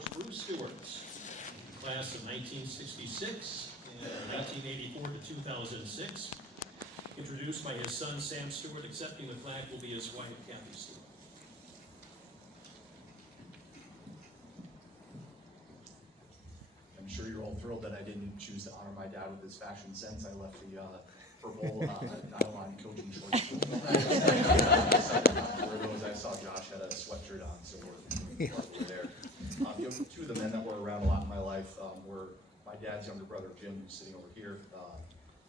Coach Bruce Stewart, class of 1966 and 1984 to 2006. Introduced by his son Sam Stewart. Accepting the flag will be his wife Kathy Stewart. I'm sure you're all thrilled that I didn't choose to honor my dad with his fashion sense. I left the purple nylon coaching shorts. For those, I saw Josh had a sweatshirt on, so we're there. Two of the men that were around a lot in my life were my dad's younger brother, Jim, who's sitting over here.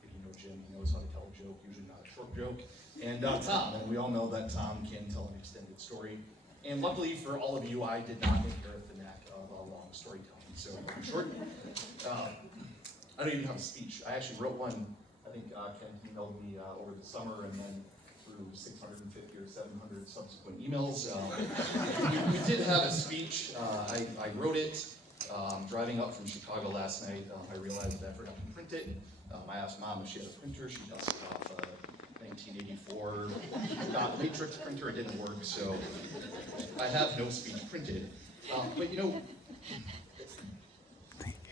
If you know Jim, he knows how to tell a joke, usually not a short joke. And Tom, and we all know that Tom can tell an extended story. And luckily for all of you, I did not inherit the knack of long storytelling. So in short, I don't even have a speech. I actually wrote one. I think Ken emailed me over the summer, and then through 650 or 700 subsequent emails. We did have a speech. I wrote it driving up from Chicago last night. I realized that I forgot to print it. I asked Mom if she had a printer. She dusted off a 1984 dot matrix printer. It didn't work, so I have no speech printed. But you know,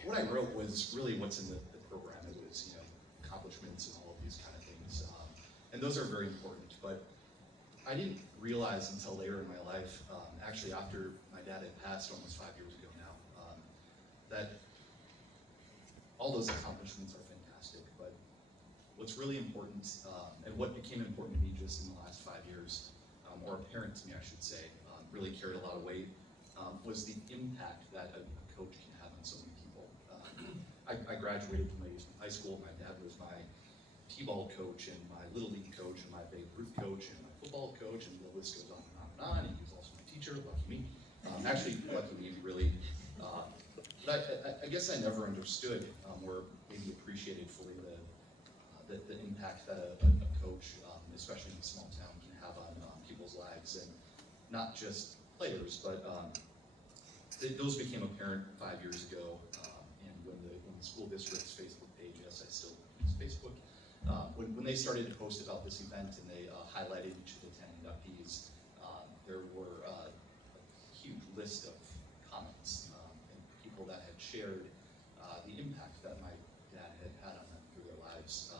what I wrote was really what's in the program. It was, accomplishments and all of these kind of things. And those are very important, but I didn't realize until later in my life, actually after my dad had passed almost 5 years ago now, that all those accomplishments are fantastic, but what's really important, and what became important to me just in the last 5 years, or apparent to me I should say, really carried a lot of weight, was the impact that a coach can have on so many people. I graduated from Ladysmith High School. My dad was my T-ball coach and my Little League coach and my Babe Ruth coach and my football coach, and the list goes on and on and on. And he was also my teacher, lucky me. Actually, lucky me, really. But I guess I never understood or maybe appreciated fully the impact that a coach, especially in a small town, can have on people's lives, and not just players, but those became apparent 5 years ago. And when the school district's Facebook page, yes, I still use Facebook, when they started to post about this event and they highlighted each of the 10 inductees, there were a huge list of comments and people that had shared the impact that my dad had had on them through their lives,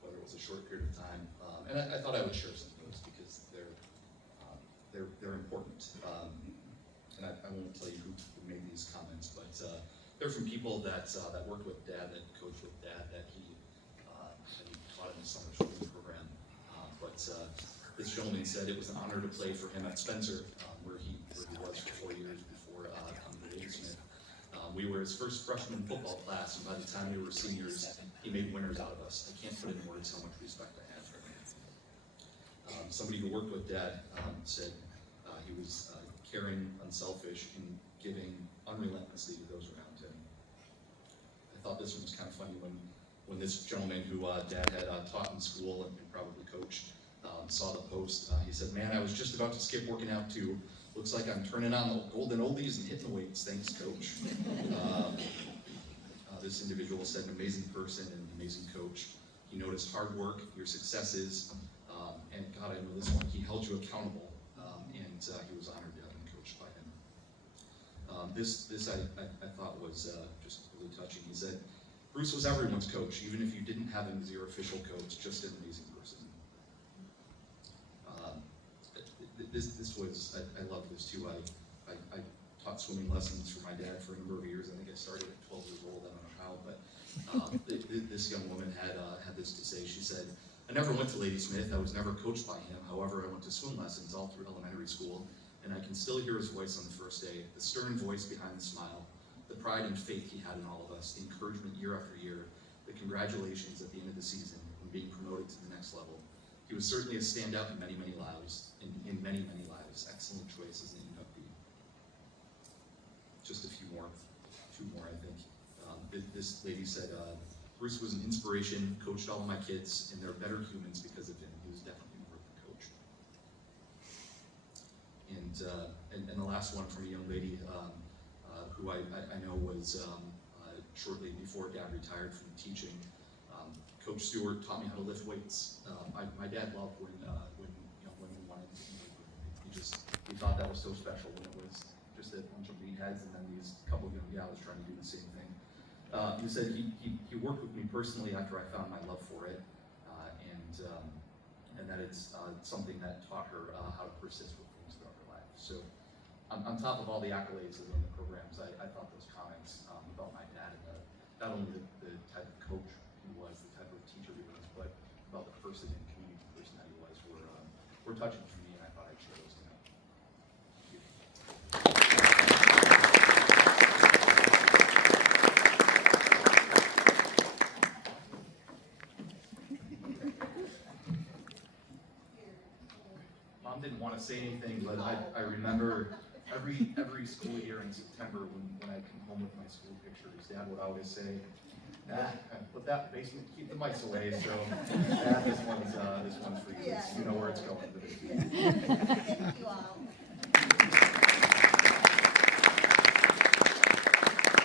whether it was a short period of time. And I thought I would share some of those because they're important. And I won't tell you who made these comments, but they're from people that worked with Dad, that coached with Dad, that he taught in the summer school program. But this gentleman said it was an honor to play for him at Spencer, where he was for 4 years before coming to Ladysmith. We were his first freshman football class, and by the time we were seniors, he made winners out of us. I can't put in words how much respect I have for him. Somebody who worked with Dad said he was caring, unselfish, and giving unrelentlessly to those around him. I thought this one was kind of funny when this gentleman who Dad had taught in school and probably coached saw the post. He said, "Man, I was just about to skip working out too. Looks like I'm turning on the golden oldies and hitting the weights. Thanks, Coach." This individual said, "An amazing person and an amazing coach. He noticed hard work, your successes, and God, I know this one, he held you accountable, and he was honored to have been coached by him." This I thought was just really touching. He said, "Bruce was everyone's coach, even if you didn't have him as your official coach, just an amazing person." This was, I love this too. I taught swimming lessons for my dad for a number of years. I think I started at 12 years old, I don't know how, but this young woman had this to say. She said, "I never went to Ladysmith. I was never coached by him. However, I went to swim lessons all through elementary school, and I can still hear his voice on the first day, the stern voice behind the smile, the pride and faith he had in all of us, the encouragement year after year, the congratulations at the end of the season and being promoted to the next level. He was certainly a standout in many, many lives, in many, many lives. Excellent choice as an inductee." Just a few more, two more, I think. This lady said, "Bruce was an inspiration, coached all of my kids, and they're better humans because of him. He was definitely more than a coach." And the last one from a young lady who I know was shortly before Dad retired from teaching. Coach Stewart taught me how to lift weights. My dad loved when women wanted to. He thought that was so special when it was just a bunch of meatheads and then these there's a couple of young gals trying to do the same thing. He said he worked with me personally after I found my love for it, and that it's something that taught her how to persist with things throughout her life. So on top of all the accolades and the programs, I thought those comments about my dad and not only the type of coach he was, the type of teacher he was, but about the person and community person that he was were touching for me, and I thought I'd share those tonight. Mom didn't want to say anything, but I remember every school year in September when I come home with my school pictures, Dad would always say, put that basement, keep the mice away. So, Dad, this one's for you. You know where it's going. Thank you all.